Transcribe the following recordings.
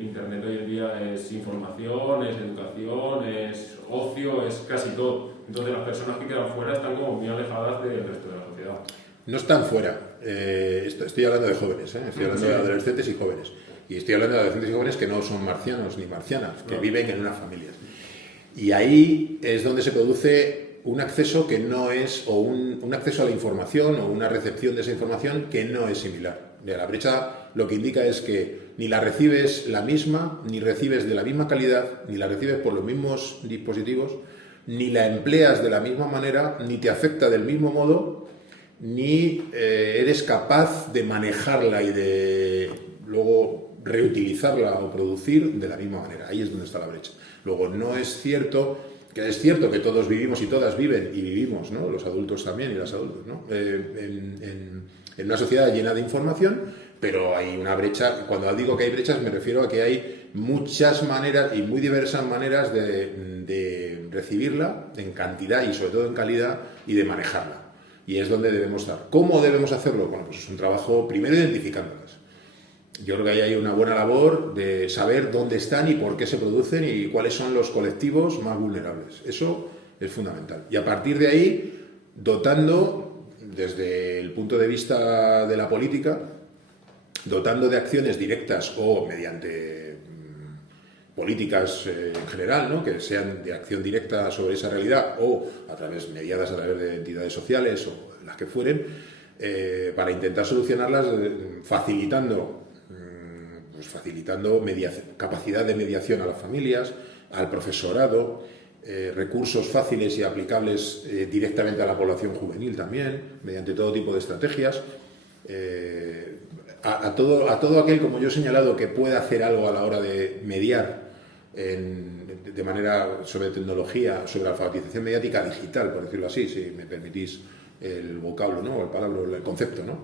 Internet hoy en día es información, es educación, es ocio, es casi todo. Entonces las personas que quedan fuera están como muy alejadas del resto de la sociedad. No están fuera. Estoy hablando de jóvenes, estoy hablando de adolescentes y jóvenes. Y estoy hablando de adolescentes y jóvenes que no son marcianos ni marcianas, que viven en una familia. Y ahí es donde se produce un acceso que no es, o un acceso a la información o una recepción de esa información que no es similar. La brecha lo que indica es que ni la recibes la misma, ni recibes de la misma calidad, ni la recibes por los mismos dispositivos, ni la empleas de la misma manera, ni te afecta del mismo modo, ni eres capaz de manejarla y de luego reutilizarla o producir de la misma manera. Ahí es donde está la brecha. Luego, es cierto que todos vivimos y todas viven y vivimos, ¿no? Los adultos también y las adultas, ¿no? En una sociedad llena de información, pero hay una brecha. Cuando digo que hay brechas me refiero a que hay muchas maneras y muy diversas maneras de recibirla en cantidad y sobre todo en calidad y de manejarla. Y es donde debemos estar. ¿Cómo debemos hacerlo? Bueno, pues es un trabajo primero identificándolas. Yo creo que ahí hay una buena labor de saber dónde están y por qué se producen y cuáles son los colectivos más vulnerables. Eso es fundamental. Y a partir de ahí, dotando, desde el punto de vista de la política, dotando de acciones directas o mediante políticas en general, ¿no? Que sean de acción directa sobre esa realidad o mediadas a través de entidades sociales o las que fueren, para intentar solucionarlas facilitando capacidad de mediación a las familias, al profesorado, recursos fáciles y aplicables directamente a la población juvenil también, mediante todo tipo de estrategias, a todo aquel, como yo he señalado, que pueda hacer algo a la hora de mediar de manera sobre tecnología, sobre alfabetización mediática digital, por decirlo así, si me permitís el vocablo, ¿no? O el palabra, el concepto, ¿no?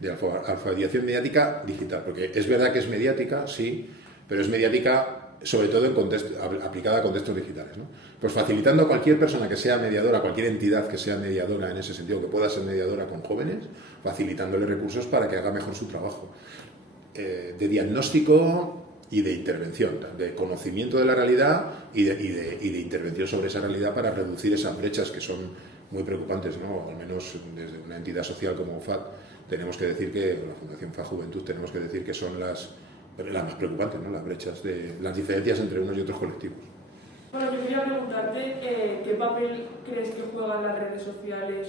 De alfabetización mediática digital, porque es verdad que es mediática, sí, pero es mediática sobre todo aplicada a contextos digitales, ¿no? Pues facilitando a cualquier persona que sea mediadora, cualquier entidad que sea mediadora en ese sentido, que pueda ser mediadora con jóvenes, facilitándole recursos para que haga mejor su trabajo de diagnóstico y de intervención, de conocimiento de la realidad y de intervención sobre esa realidad para reducir esas brechas que son muy preocupantes, ¿no? Al menos desde una entidad social como FAD tenemos que decir que, la Fundación FAD Juventud, tenemos que decir que son las más preocupantes, ¿no? Las brechas, las diferencias entre unos y otros colectivos. Bueno, yo quería preguntarte qué papel crees que juegan las redes sociales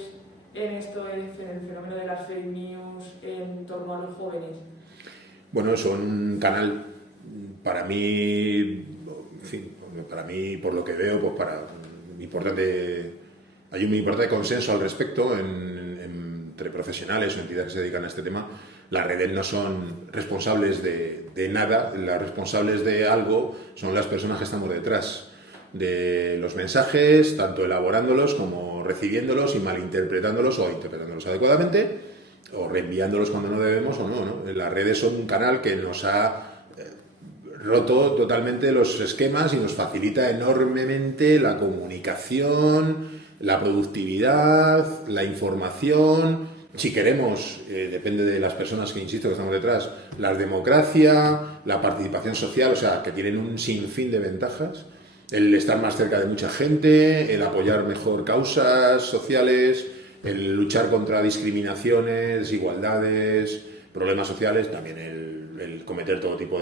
en esto, en el fenómeno de las fake news en torno a los jóvenes. Bueno, son un canal, para mí, en fin, para mí, por lo que veo, pues hay un importante consenso al respecto entre profesionales o entidades que se dedican a este tema. Las redes no son responsables de nada, las responsables de algo son las personas que estamos detrás de los mensajes, tanto elaborándolos como recibiéndolos y malinterpretándolos o interpretándolos adecuadamente, o reenviándolos cuando no debemos o no, ¿no? Las redes son un canal que nos ha roto totalmente los esquemas y nos facilita enormemente la comunicación, la productividad, la información. Si queremos, depende de las personas que, insisto, que estamos detrás, la democracia, la participación social, o sea, que tienen un sinfín de ventajas, el estar más cerca de mucha gente, el apoyar mejor causas sociales, el luchar contra discriminaciones, desigualdades, problemas sociales, también el cometer todo tipo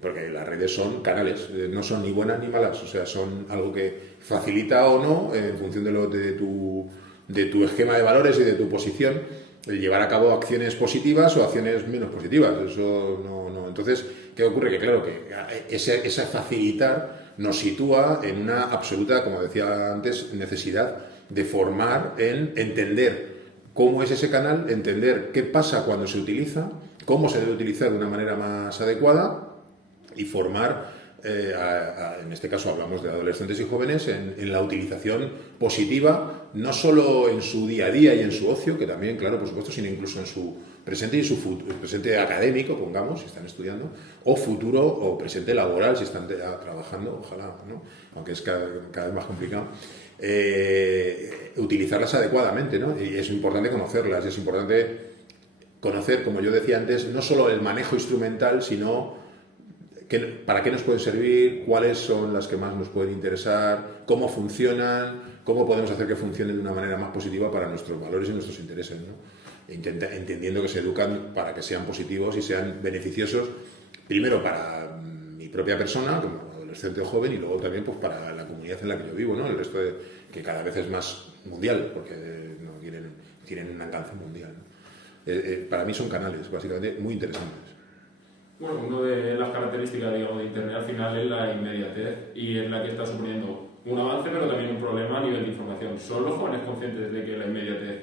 porque las redes son canales, no son ni buenas ni malas, o sea, son algo que facilita o no, en función de tu esquema de valores y de tu posición, el llevar a cabo acciones positivas o acciones menos positivas. Eso no. Entonces, ¿qué ocurre? Que claro, que ese facilitar nos sitúa en una absoluta, como decía antes, necesidad de formar en entender cómo es ese canal, entender qué pasa cuando se utiliza, cómo se debe utilizar de una manera más adecuada y formar, en este caso hablamos de adolescentes y jóvenes, en la utilización positiva, no solo en su día a día y en su ocio, que también, claro, por supuesto, sino incluso en su presente y su presente académico, pongamos, si están estudiando, o futuro o presente laboral, si están trabajando, ojalá, ¿no? Aunque es cada vez más complicado. Utilizarlas adecuadamente, ¿no? Y es importante conocerlas, es importante conocer, como yo decía antes, no solo el manejo instrumental, sino para qué nos pueden servir, cuáles son las que más nos pueden interesar, cómo funcionan, cómo podemos hacer que funcionen de una manera más positiva para nuestros valores y nuestros intereses, ¿no? Entendiendo que se educan para que sean positivos y sean beneficiosos, primero para mi propia persona, como adolescente o joven, y luego también pues, para la comunidad en la que yo vivo, ¿no? El resto que cada vez es más mundial, porque no tienen un alcance mundial, ¿no? Para mí son canales, básicamente, muy interesantes. Bueno, una de las características, digamos, de Internet al final es la inmediatez y es la que está suponiendo un avance, pero también un problema a nivel de información. ¿Son los jóvenes conscientes de que la inmediatez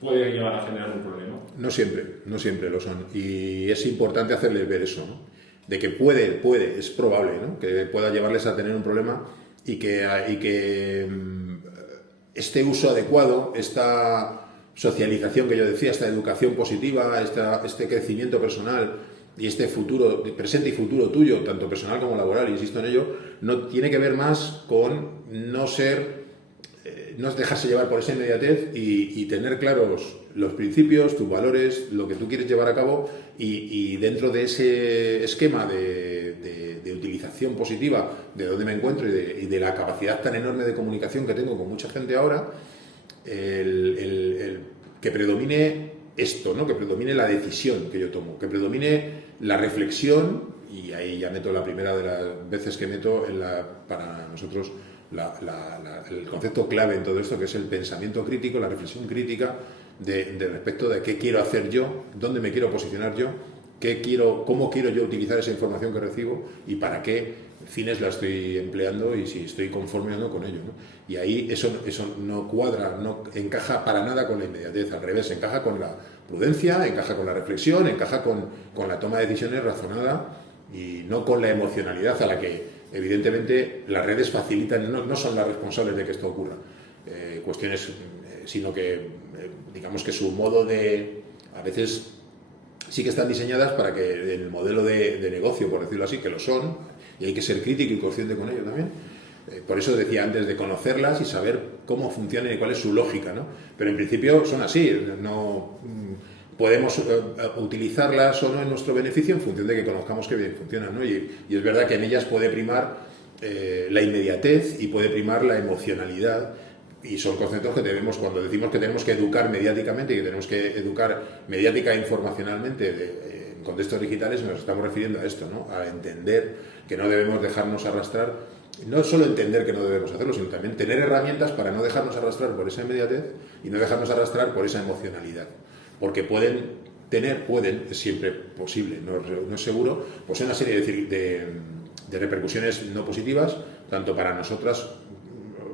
puede llegar a generar un problema? No siempre lo son. Y es importante hacerles ver eso, ¿no? De que puede, es probable, ¿no? Que pueda llevarles a tener un problema y que este uso adecuado, esta socialización que yo decía, esta educación positiva, este crecimiento personal y este futuro, presente y futuro tuyo, tanto personal como laboral, insisto en ello, no tiene que ver más con no dejarse llevar por esa inmediatez y tener claros los principios, tus valores, lo que tú quieres llevar a cabo y dentro de ese esquema de utilización positiva de dónde me encuentro y de la capacidad tan enorme de comunicación que tengo con mucha gente ahora, que predomine esto, ¿no? Que predomine la decisión que yo tomo, que predomine la reflexión, y ahí ya meto la primera de las veces que meto para nosotros el concepto clave en todo esto, que es el pensamiento crítico, la reflexión crítica de respecto de qué quiero hacer yo, dónde me quiero posicionar yo, cómo quiero yo utilizar esa información que recibo y para qué fines la estoy empleando y si estoy conforme o no con ello, ¿no? Y ahí eso no cuadra, no encaja para nada con la inmediatez, al revés, encaja con la prudencia, encaja con la reflexión, encaja con la toma de decisiones razonada y no con la emocionalidad a la que evidentemente las redes facilitan, no son las responsables de que esto ocurra, sino que digamos que su modo a veces sí que están diseñadas para que el modelo de negocio, por decirlo así, que lo son, y hay que ser crítico y consciente con ello también. Por eso decía antes de conocerlas y saber cómo funcionan y cuál es su lógica, ¿no? Pero en principio son así, no podemos utilizarlas o no en nuestro beneficio en función de que conozcamos que bien funcionan, ¿no? Y es verdad que en ellas puede primar la inmediatez y puede primar la emocionalidad. Y son conceptos que cuando decimos que tenemos que educar mediáticamente y que tenemos que educar mediática e informacionalmente en contextos digitales, nos estamos refiriendo a esto, ¿no? A entender que no debemos dejarnos arrastrar, no solo entender que no debemos hacerlo, sino también tener herramientas para no dejarnos arrastrar por esa inmediatez y no dejarnos arrastrar por esa emocionalidad. Porque es siempre posible, no es seguro, pues una serie de repercusiones no positivas, tanto para nosotras,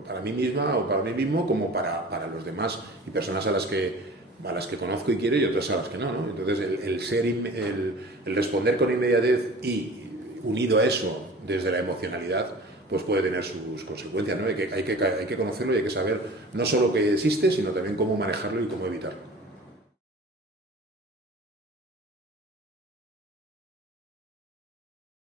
para mí misma o para mí mismo, como para los demás y personas a las que conozco y quiero y otras a las que no, ¿no? Entonces el responder con inmediatez y unido a eso desde la emocionalidad pues puede tener sus consecuencias, ¿no? Hay que conocerlo y hay que saber no solo que existe, sino también cómo manejarlo y cómo evitarlo.